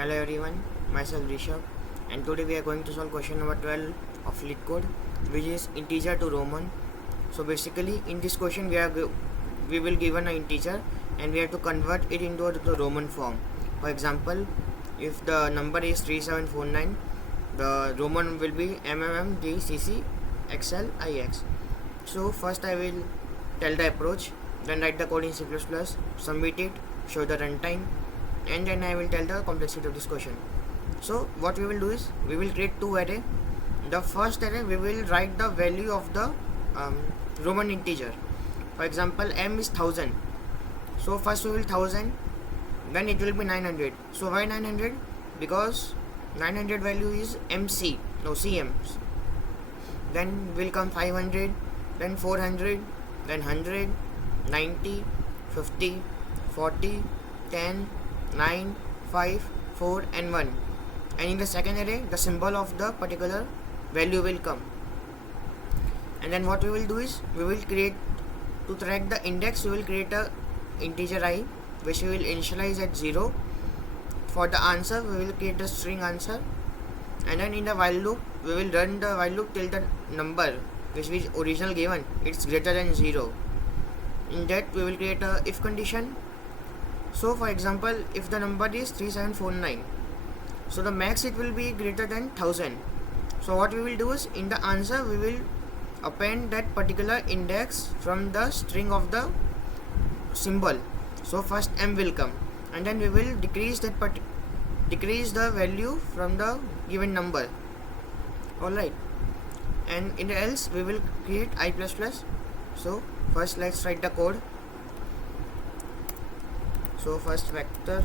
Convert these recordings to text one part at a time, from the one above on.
Hello everyone, myself Rishabh, and today we are going to solve question number 12 of LeetCode, which is integer to Roman. So basically in this question we will given an integer and we have to convert it into the Roman form. For example, if the number is 3749, the Roman will be MMMGCCXLIX. So first I will tell the approach, then write the code in C++, submit it, show the runtime, and then I will tell the complexity of this question. So what we will do is we will create two array. The first array we will write the value of the Roman integer. For example, m is 1000. So first we will 1000, then it will be 900. So why 900? Because 900 value is cm. Then will come 500, then 400, then 100, 90, 50, 40, 10, 9, 5, 4 and 1. And in the second array the symbol of the particular value will come. And then what we will do is we will create, to track the index, we will create a integer I which we will initialize at 0. For the answer we will create a string answer, and then in the while loop we will run the while loop till the number which is original given it's greater than 0. In that we will create a if condition. So for example, if the number is 3749, so the max it will be greater than 1000. So what we will do is in the answer we will append that particular index from the string of the symbol. So first m will come, and then we will decrease the value from the given number. Alright, and in the else we will create I++. So first let's write the code. So first vector,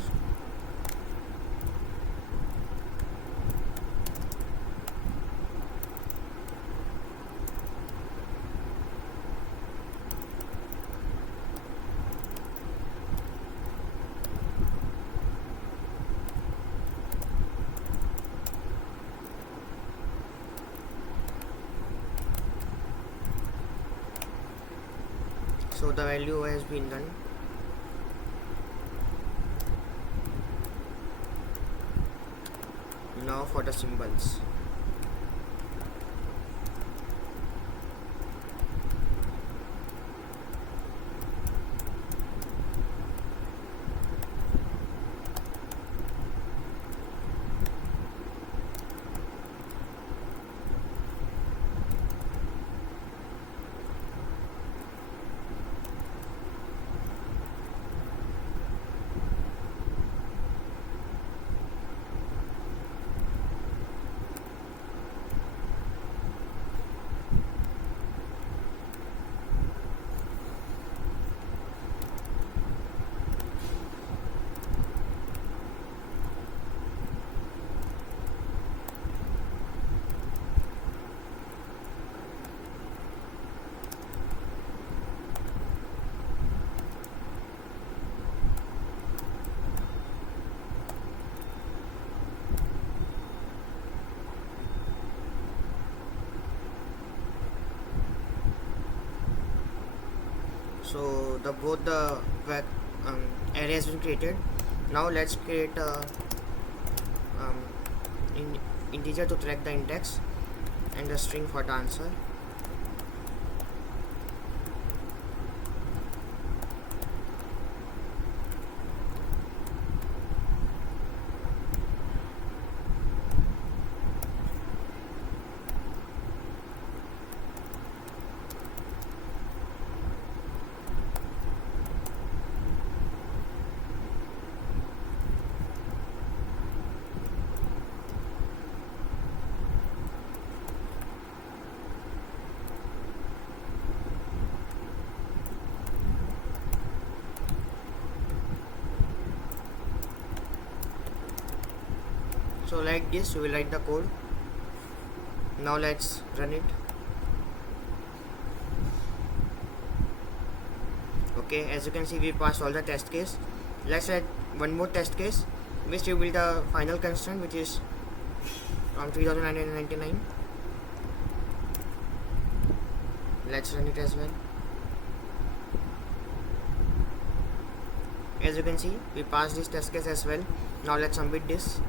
so the value has been done. Now for the symbols. So both the array has been created. Now let's create a integer to track the index and the string for the answer. So like this we will write the code. Now let's run it. Okay, as you can see we passed all the test case. Let's add one more test case which will be the final constraint, which is 3999. Let's run it as well. As you can see, we passed this test case as well, Now let's submit this.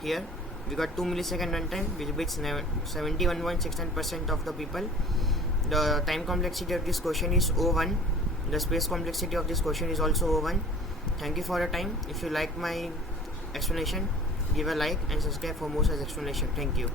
Here we got 2 millisecond runtime, which beats 71.69% of the people. The time complexity of this question is O1. The space complexity of this question is also O1. Thank you for your time. If you like my explanation, give a like and subscribe for more such explanation. Thank you.